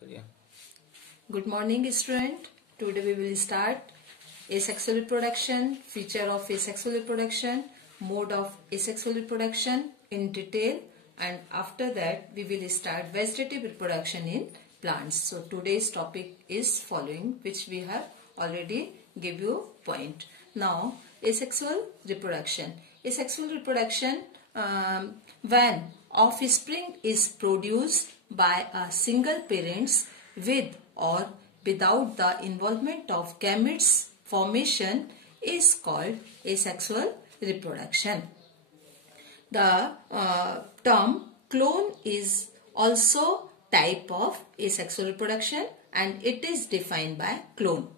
करिए। Good morning, student. Today we will start asexual reproduction, feature of asexual reproduction, mode of asexual reproduction in detail, and after that we will start vegetative reproduction in plants. So today's topic is following, which we have already give you point. Now asexual reproduction. Asexual reproduction when offspring is produced by a single parents with or without the involvement of gametes formation is called asexual reproduction. The term clone is also type of asexual reproduction and it is defined by clone.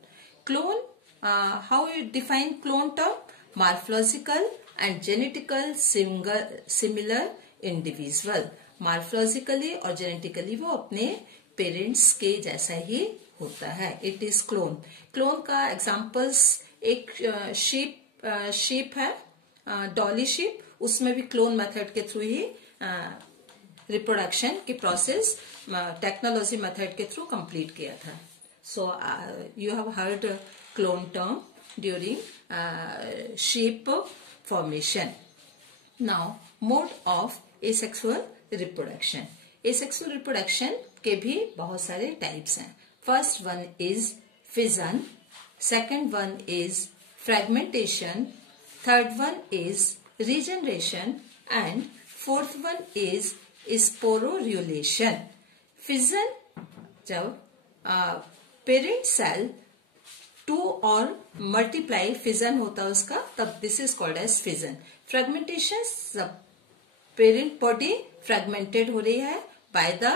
Clone, how you define clone term? Morphological and genetically similar individual. Morphologically और genetically वो अपने parents के जैसा ही होता है. It is clone. Clone का examples एक sheep है, डॉली शीप, उसमें भी क्लोन मेथड के थ्रू ही रिप्रोडक्शन की प्रोसेस टेक्नोलॉजी मेथड के थ्रू कंप्लीट किया था. So you have heard clone term during sheep formation. Now mode of asexual reproduction. Asexual reproduction के भी बहुत सारे टाइप्स हैं. First one is fission, second one is fragmentation, third one is regeneration and fourth one is स्पोरोर्यूलेशन. Fission, जब parent cell two और multiply fission होता है उसका, तब this is called as fission. Fragmentation, parent body fragmented हो रही है by the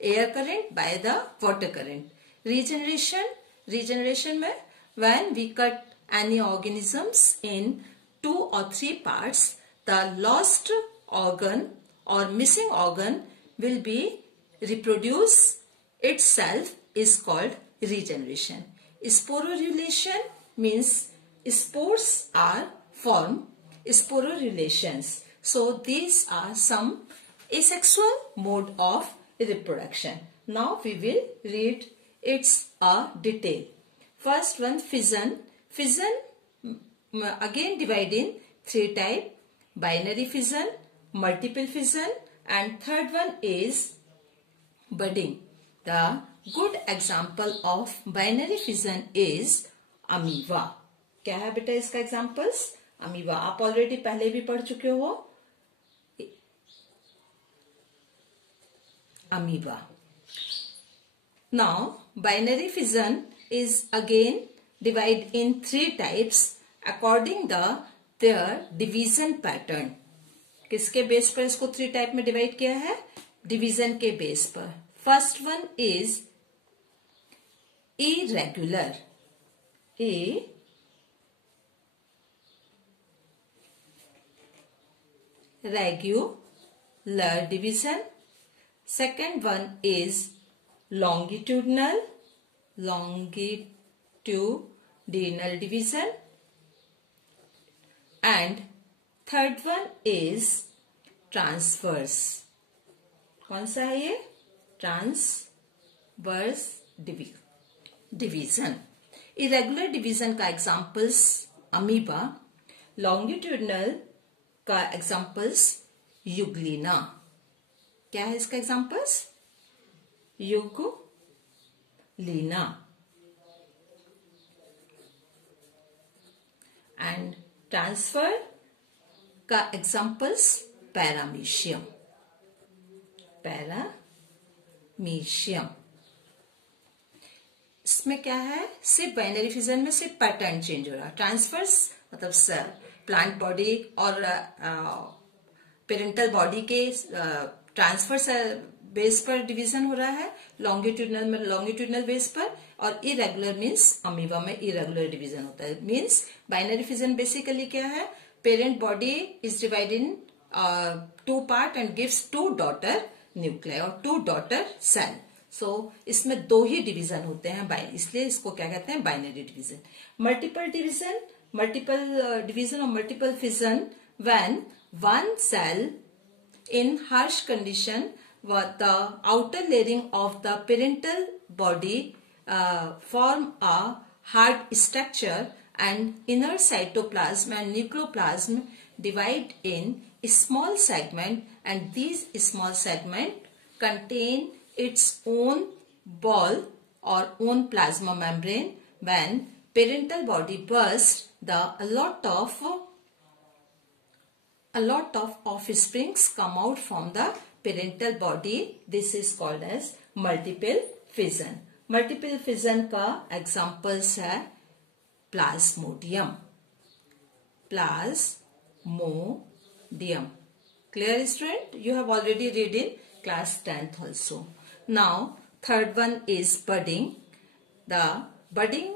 air current, by the water current. Regeneration में when we cut any organisms in 2 or 3 parts, the lost organ or missing organ will be reproduce itself is called regeneration. Sporulation means spores are formed, sporulations. So these are some asexual mode of reproduction. Now we will read its detail. First one, fission. Fission again divide in 3 type: binary fission, multiple fission, and third one is budding. The good example of binary fission is amoeba. क्या है बेटा इसका examples? Amoeba आप already पहले भी पढ़ चुके हो. Amoeba. Now binary fission is again divided in 3 types according their division pattern. किसके बेस पर इसको 3 टाइप में डिवाइड किया है? डिवीजन के बेस पर. First one is irregular. Regular division. Second one is longitudinal division, and third one is transverse. कौन सा है ये? Transverse division. Irregular division का examples amoeba, longitudinal का examples euglena. क्या है इसका एग्जाम्पल्स? यूग्लिना. एंड ट्रांसफर का एग्जाम्पल्स पैरामीशियम. इसमें क्या है? सिर्फ बाइनरी फिजन में सिर्फ पैटर्न चेंज हो रहा है. ट्रांसफर्स मतलब प्लांट बॉडी और पेरेंटल बॉडी के ट्रांसफर बेस पर डिवीजन हो रहा है. लॉन्गिट्यूडनल में लॉन्गिट्यूडनल बेस पर, और इरेगुलर मीन्स अमीबा में इरेगुलर डिवीजन होता है. मीन्स बाइनरी फिजन बेसिकली क्या है? Parent body is divided in 2 part and gives 2 daughter nuclei और 2 डॉटर सेल. सो इसमें 2 ही डिवीजन होते हैं, इसलिए इसको क्या कहते हैं? Binary division. मल्टीपल डिवीजन और multiple fission when one cell in harsh condition the outer layering of the parental body form a hard structure, and inner cytoplasm and nucleoplasm divide in a small segment, and these small segment contain its own ball or own plasma membrane. When parental body bursts, a lot of offsprings come out from the parental body. This is called as multiple fission. Multiple fission का examples है plasmodium. Clear, student? You have already read in class 10th also. Now third one is budding. The budding,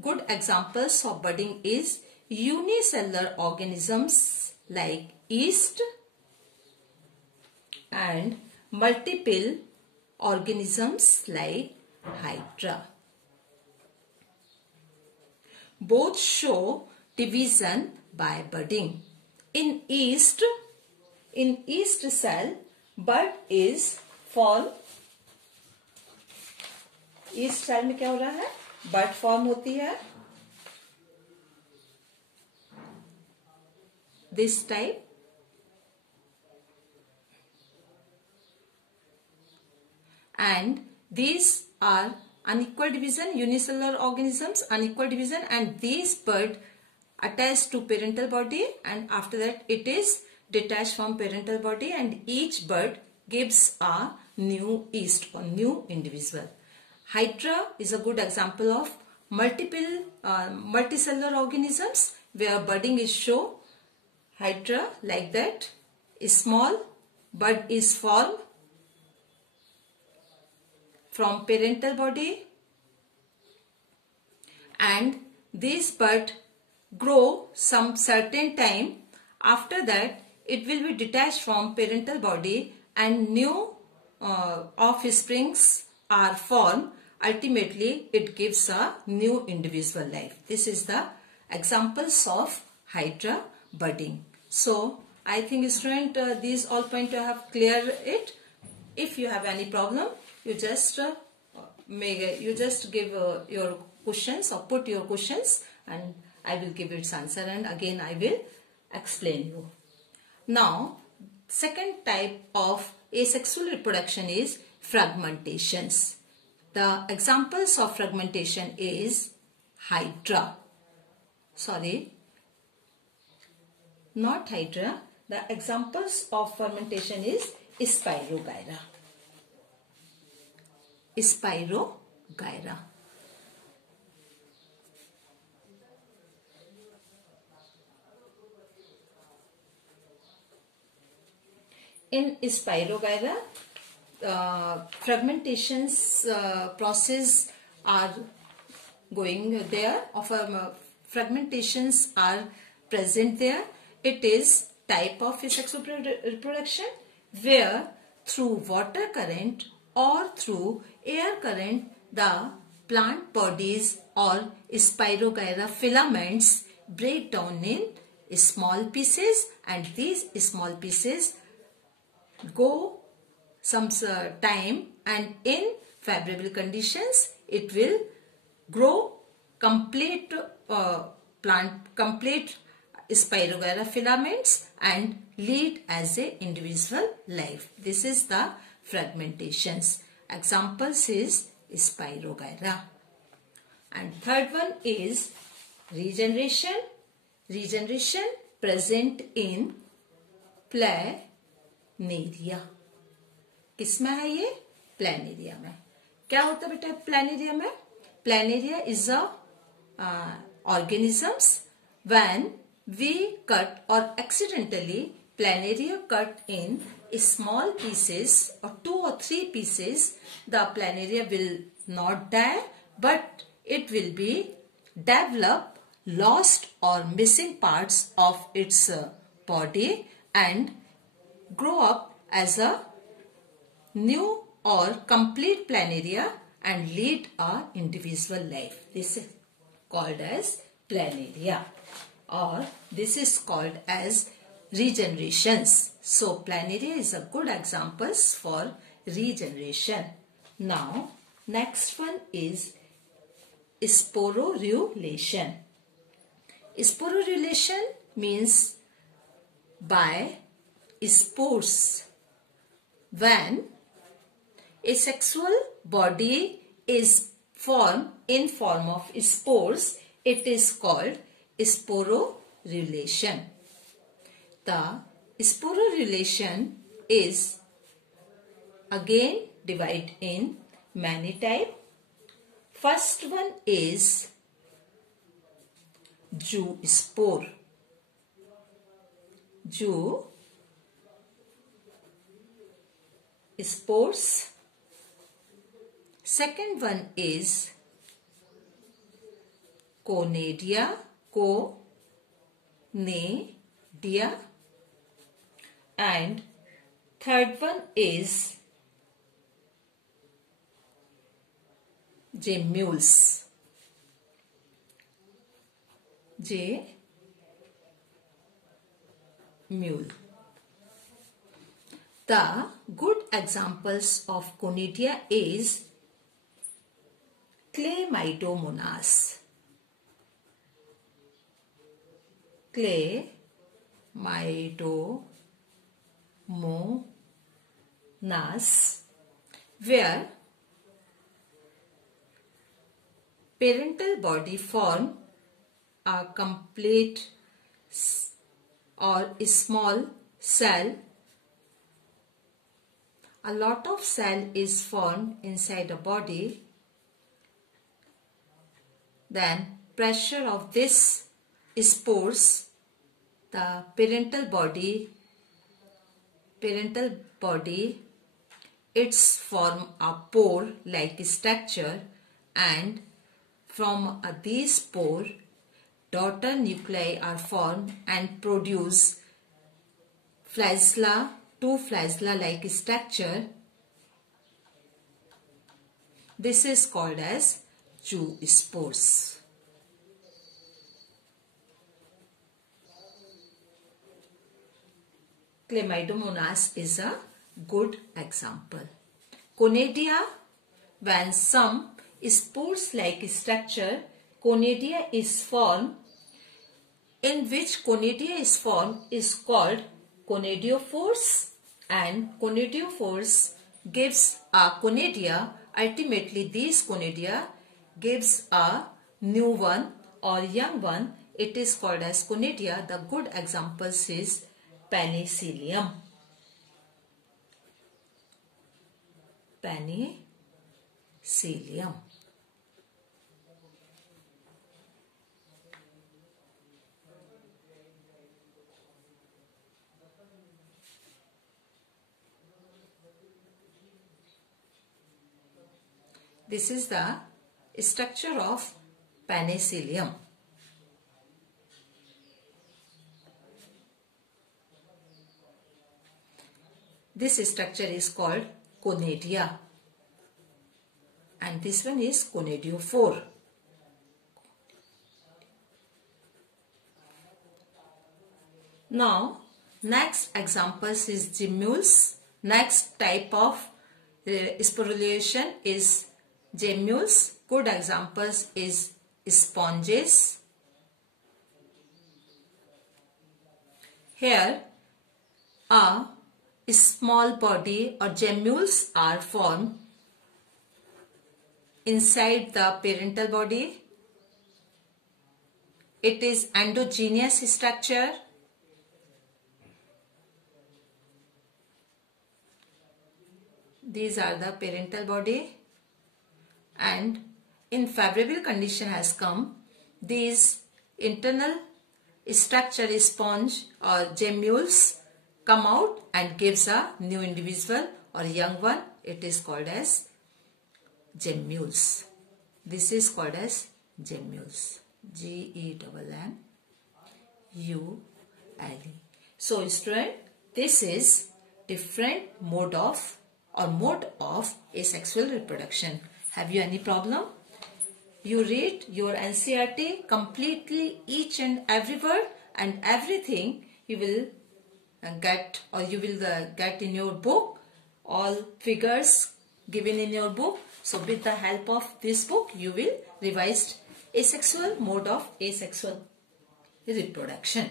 good examples of budding is unicellular organisms like yeast and multiple organisms like Hydra. Both show division by budding. In yeast cell, bud is formed. yeast cell में क्या हो रहा है? बड form होती है. This type. And these are unequal division, unicellular organisms, unequal division, and these bud attached to parental body, and after that it is detached from parental body, and each bud gives a new yeast or new individual. Hydra is a good example of multicellular organisms where budding is shown. Hydra like that, a small bud is formed from parental body, and this bud grow some certain time. After that it will be detached from parental body and new offsprings are formed. Ultimately it gives a new individual life. This is the examples of Hydra budding. So I think student these all points you have cleared it. If you have any problem, you just give your questions or put your questions, and I will give its answer, and again I will explain you. Now second type of asexual reproduction is fragmentations. The examples of fragmentation is Hydra. Sorry, not Hydra. The examples of fermentation is Spirogyra. Spirogyra. In Spirogyra, fragmentations process are going there, fragmentations are present there. It is type of asexual reproduction where through water current or through air current the plant bodies or Spirogyra filaments break down in small pieces, and these small pieces go some time, and in favorable conditions it will grow complete complete Spirogyra filaments and lead as a individual life. This is the fragmentations. Examples is Spirogyra. And third one is regeneration. Regeneration present in planaria. किसमें है ये? Planaria में. क्या होता है बेटा Planaria में? Planaria is a organisms. When we cut or accidentally planaria cut in small pieces or 2 or 3 pieces, the planaria will not die, but it will be develop lost or missing parts of its body and grow up as a new or complete planaria and lead a individual life. This is called as planaria, or this is called as regenerations. So planaria is a good examples for regeneration. Now next one is sporulation. Sporulation means by spores. When asexual body is formed in form of spores, it is called sporulation. The sporulation is again divided in many types. First one is zoospore. Spores. Second one is conadia, and third one is gemmules. Mule. The good examples of conidia is Chlamydomonas. Chlamydomonas, where parental body form a complete or a small cell. A lot of cell is formed inside a body. Then pressure of this spores, the parental body, it's form a pore like structure, and from these pore daughter nuclei are formed and produce flagella, two flagella like structure. This is called as zoospores. Chlamydomonas is a good example. Conadia, when some spores like structure, conadia is formed, in which conadia is formed is called conadiophores, and conadiophores gives a conadia. Ultimately these conadia gives a new one or young one. It is called as conadia. The good examples is penicillium. This is the structure of penicillium. This structure is called conadia, and this one is conadiophore. Now next examples is gemmules. Next type of sporulation is gemmules. Good examples is sponges. Here a small body or gemmules are formed inside the parental body. It is endogenous structure. These are the parental body, and in favorable condition has come, these internal structure sponge or gemmules come out and gives a new individual or young one. It is called as gemmules. This is called as gemmules. Gemmules. So student, this is different mode of asexual reproduction. Have you any problem? You read your NCERT completely, each and every word and everything. You will get, or you will get in your book all figures given in your book. So with the help of this book you will revise asexual mode of asexual reproduction.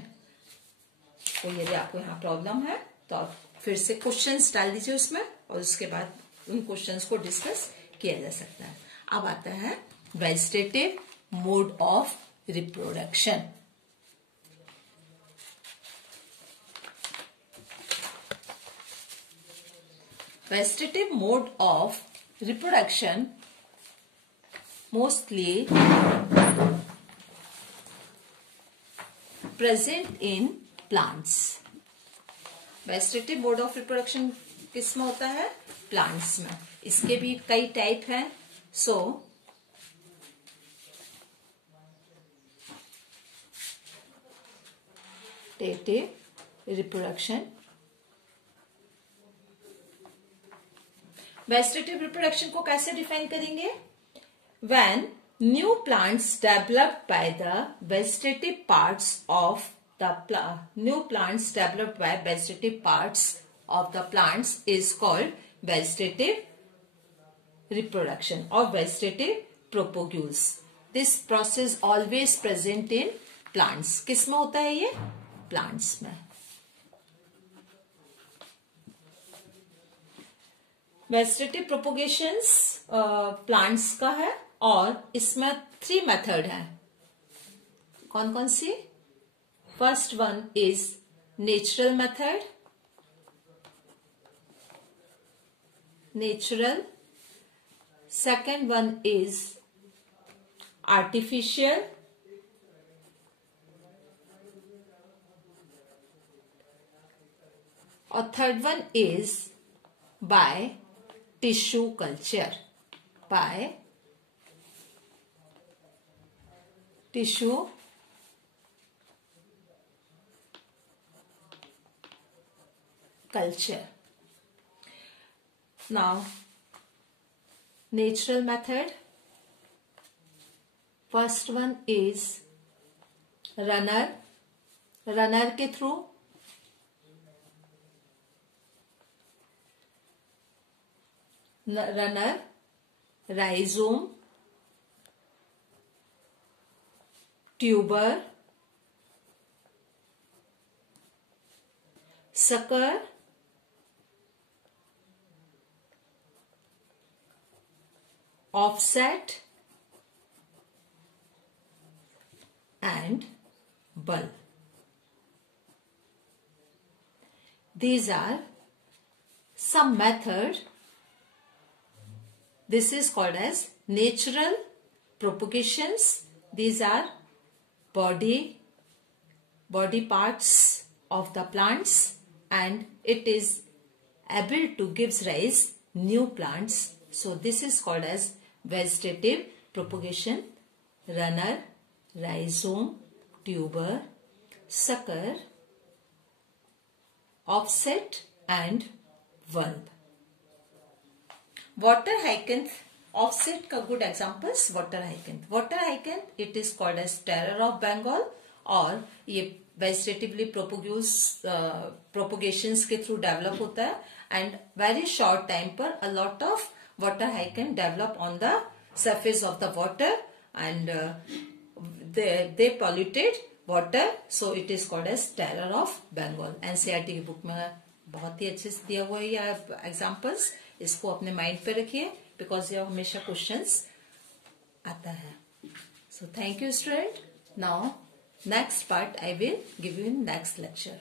तो यदि आपको यहाँ problem है तो आप फिर से questions डाल दीजिए उसमें और उसके बाद उन क्वेश्चंस को डिस्कस किया जा सकता है. अब आता है vegetative mode of reproduction. Vegetative mode of reproduction mostly present in plants. Vegetative mode of reproduction किस में होता है? Plants में. इसके भी कई टाइप हैं. So vegetative reproduction. Vegetative reproduction को कैसे डिफाइन करेंगे? When new plants developed by the vegetative parts of the new plants developed by vegetative parts of the plants is called vegetative reproduction or vegetative propagules. This process always present in plants. किस में होता है ये? Plants में. Vegetative प्रोपोगेशंस plants का है और इसमें 3 मेथड है. कौन कौन सी? First one is natural method. Natural. Second one is artificial. और third one is by tissue culture. By tissue culture. Now, natural method. First one is runner. Runner के through runner, rhizome, tuber, sucker, offset and bulb. These are some methods. This is called as natural propagations. These are body parts of the plants and it is able to give rise new plants. So this is called as vegetative propagation. Runner, rhizome, tuber, sucker, offset and bulb. Water hyacinth, offset का good examples. Water hyacinth. Water hyacinth, it is called as terror of Bengal और ये vegetatively propagations के through develop होता है and very short time पर a lot of water hyacinth develop on the surface of the water and they polluted water, so it is called as terror of Bengal. NCERT की book में बहुत ही अच्छे से दिया हुआ है ये एग्जाम्पल्स. इसको अपने माइंड पे रखिए बिकॉज ये हमेशा क्वेश्चंस आता है. So thank you student. Now next part I will give you in next lecture.